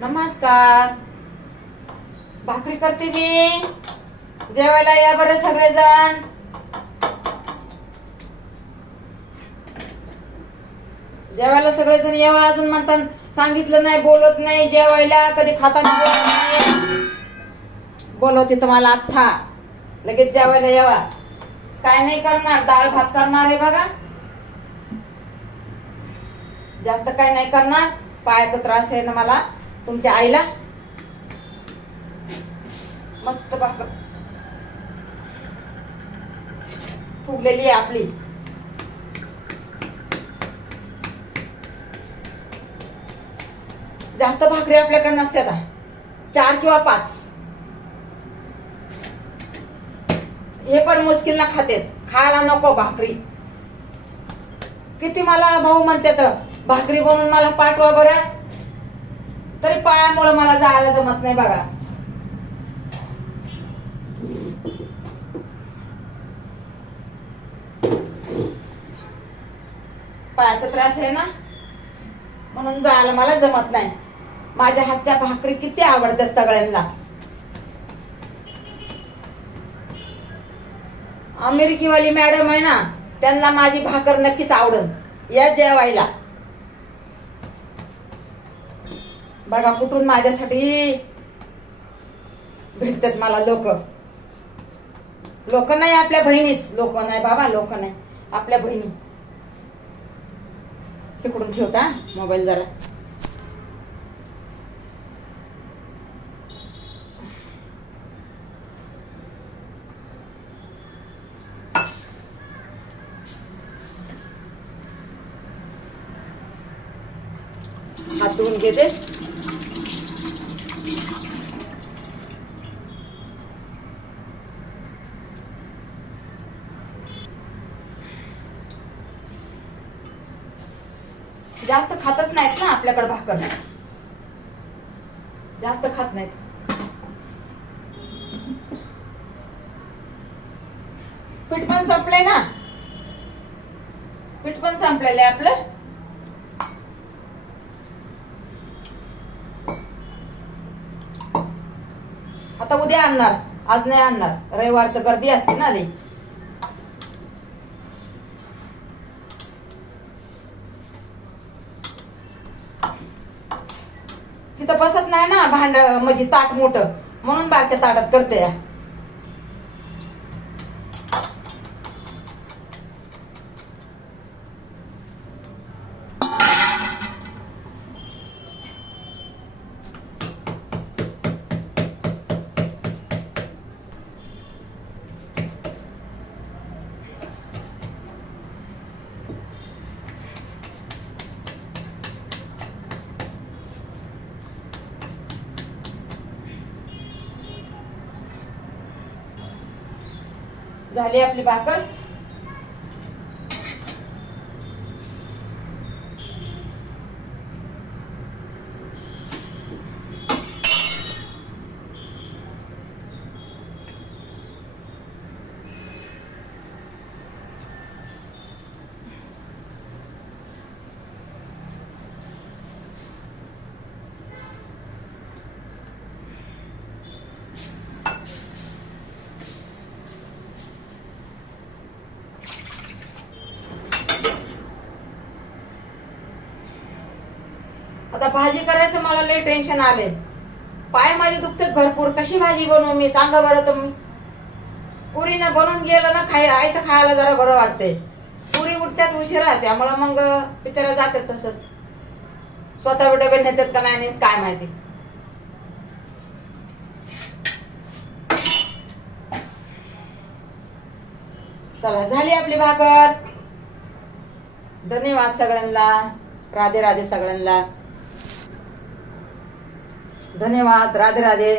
नमस्कार. भाकरी करते मी. जेवायला या बरं सगळेजण. जेवायला सगळेजण यावं. अजून म्हणतात सांगितलं नाही, बोलत नाही जेवायला. कधी खाताना बोलत नाही. बोलवते तुम्हाला आत्ता. लगेच जेवायला यावा. काय नाही करणार, डाळ भात करणार आहे बघा. जास्त काय नाही करणार. पायाचा त्रास आहे ना मला, तुमच्या आईला. मस्त भाकर फुगलेली आहे आपली. जास्त भाकरी आपल्याकडे नसतात, 4 किंवा 5. हे पण मुश्किल ना खातेत. खायला नको भाकरी. किती मला भाऊ म्हणतात भाकरी बनवून मला पाठवा बरं. तरी पायामुळे मला जायला जमत नाही बघा. पायाचा त्रास आहे ना, म्हणून जायला मला जमत नाही. माझ्या हातच्या भाकरी किती आवडतात सगळ्यांना. अमेरिकेवाली मॅडम आहे ना, त्यांना माझी भाकर नक्कीच आवडल. या जेवायला. बघा कुठून माझ्यासाठी भेटतात मला लोक. लोक नाही, आपल्या बहिणीच. लोक नाही बाबा, लोक नाही, आपल्या बहिणी. तिकडून ठेवता मोबाईल जरा. हात धुवून घेते. जास्त खातच नाहीत ना आपल्याकडे भाकर. जास्त खात नाहीत. पीठ पण संपलंय ना. पीठ पण संपलेलं आहे आपलं. आता उद्या आणणार, आज नाही आणणार. रविवारचं गर्दी असते ना लई. तिथं बसत नाही ना भांड, म्हणजे ताट मोठं, म्हणून बारक्या ताटात करते. झाली आपली भाकर. आता भाजी करायचं मला लय टेन्शन आले. पाय माझे दुखतात भरपूर. कशी भाजी बनवू मी, सांगा बरं तुम्ही. पुरीनं बनवून गेलं ना, आयतं खायला जरा बरं वाटतंय. पुरी उठतात उशिरा, त्यामुळं मग बिचारा जातात तसंच. स्वतः डबे नेतात का नाही नेत काय माहिती. चला झाली आपली भाकर. धन्यवाद सगळ्यांना. राधे राधे सगळ्यांना. धन्यवाद. राधे राधे.